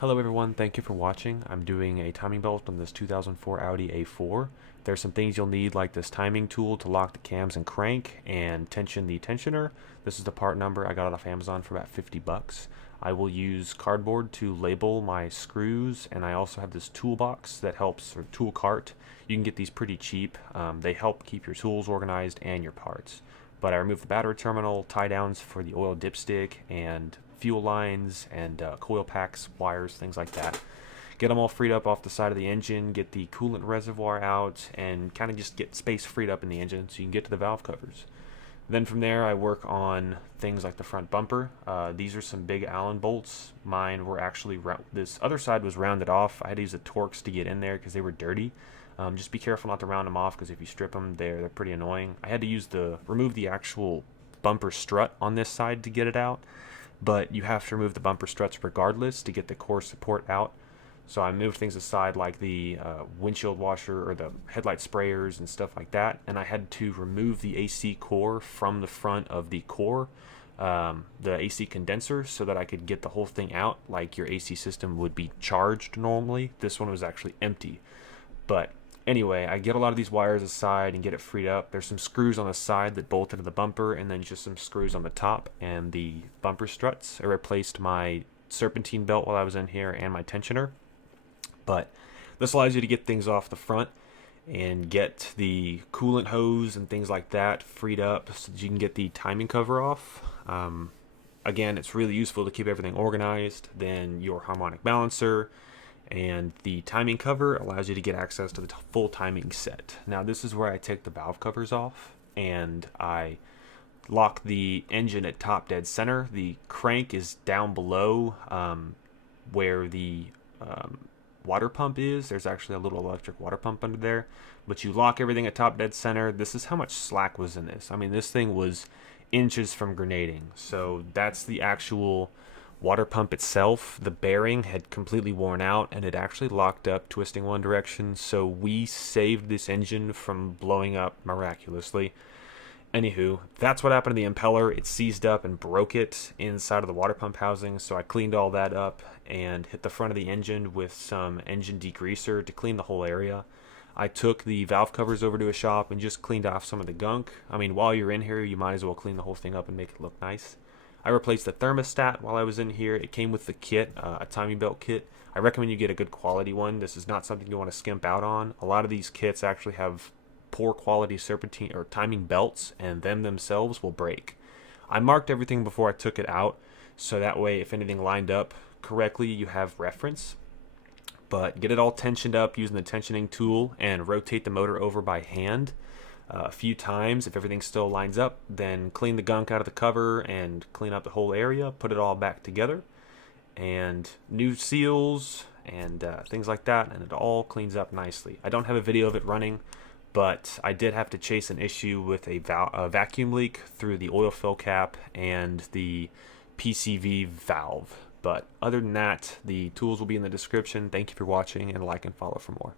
Hello everyone, thank you for watching. I'm doing a timing belt on this 2004 Audi A4. There's some things you'll need like this timing tool to lock the cams and crank and tension the tensioner. This is the part number. I got it off Amazon for about 50 bucks. I will use cardboard to label my screws, and I also have this toolbox that helps, or tool cart. You can get these pretty cheap. They help keep your tools organized and your parts. But I removed the battery terminal, tie downs for the oil dipstick, and fuel lines and coil packs, wires, things like that. Get them all freed up off the side of the engine, get the coolant reservoir out, and kind of just get space freed up in the engine so you can get to the valve covers. Then from there I work on things like the front bumper. These are some big Allen bolts. Mine were actually, this other side was rounded off. I had to use the Torx to get in there because they were dirty. Just be careful not to round them off, because if you strip them, they're pretty annoying. I had to remove the actual bumper strut on this side to get it out, but you have to remove the bumper struts regardless to get the core support out. So I moved things aside like the windshield washer or the headlight sprayers and stuff like that, and I had to remove the AC core from the front of the core, the AC condenser, so that I could get the whole thing out like your AC system would be charged normally. This one was actually empty. But anyway, I get a lot of these wires aside and get it freed up. There's some screws on the side that bolt into the bumper, and then just some screws on the top and the bumper struts. I replaced my serpentine belt while I was in here and my tensioner. But this allows you to get things off the front and get the coolant hose and things like that freed up so that you can get the timing cover off. Again, it's really useful to keep everything organized. Then your harmonic balancer and the timing cover allows you to get access to the full timing set. Now this is where I take the valve covers off and I lock the engine at top dead center. The crank is down below where the water pump is. There's actually a little electric water pump under there, but you lock everything at top dead center. This is how much slack was in this. I mean, this thing was inches from grenading. So that's the actual water pump itself. The bearing had completely worn out and it actually locked up, twisting one direction, so we saved this engine from blowing up miraculously. Anywho, that's what happened to the impeller. It seized up and broke it inside of the water pump housing, so I cleaned all that up and hit the front of the engine with some engine degreaser to clean the whole area. I took the valve covers over to a shop and just cleaned off some of the gunk. I mean, while you're in here, you might as well clean the whole thing up and make it look nice. I replaced the thermostat while I was in here. It came with the kit, a timing belt kit. I recommend you get a good quality one. This is not something you want to skimp out on. A lot of these kits actually have poor quality serpentine or timing belts, and them themselves will break. I marked everything before I took it out, so that way if anything lined up correctly, you have reference. But get it all tensioned up using the tensioning tool and rotate the motor over by hand a few times. If everything still lines up, then clean the gunk out of the cover and clean up the whole area, put it all back together, and new seals and things like that, and it all cleans up nicely. I don't have a video of it running, but I did have to chase an issue with a vacuum leak through the oil fill cap and the PCV valve. But other than that, the tools will be in the description. Thank you for watching, and like and follow for more.